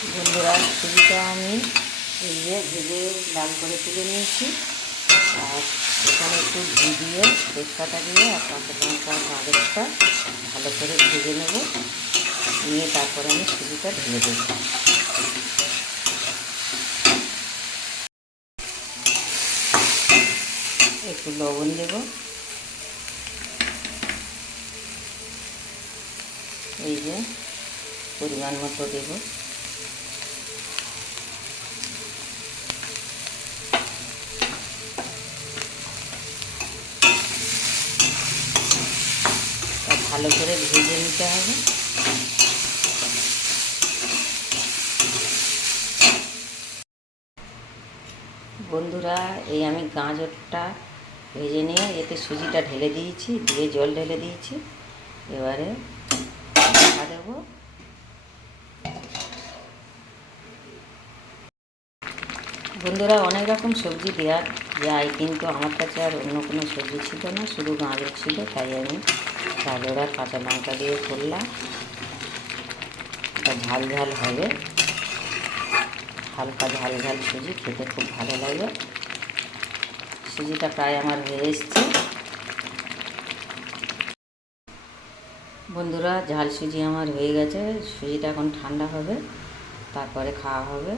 বন্ধুরা সুজিটা আমি এই যে ভেজে লাল করে তুলে নিয়েছি। আর এখানে একটু ঘি দিয়ে তেজপাতা দিয়ে আর কাঁচা লঙ্কা গাজরটা ভালো করে ভেজে নেব। নিয়ে তারপরে আমি সুজিটা ঢেলে দেবো। একটু লবণ দেব। এই যে পরিমাণ মতো দেব। ভালো করে ভেজে নিতে হবে। বন্ধুরা, এই আমি গাজরটা ভেজে নিয়ে এতে সুজিটা ঢেলে দিয়েছি, দিয়ে জল ঢেলে দিয়েছি। এবারে ঢাকা দেবো। বন্ধুরা, অনেক রকম সবজি দেওয়া যায়, কিন্তু আমার কাছে আর অন্য কোনো সবজি ছিল না, শুধু গাজর ছিল, তাই আমি গাজর কাঁচা লঙ্কা দিয়ে করলাম। ঝাল ঝাল হবে। হালকা ঝাল ঝাল সুজি, খেতে খুব ভালো লাগে। সুজিটা প্রায় আমার হয়ে এসছে। বন্ধুরা, ঝাল সুজি আমার হয়ে গেছে। সুজিটা এখন ঠান্ডা হবে, তারপরে খাওয়া হবে।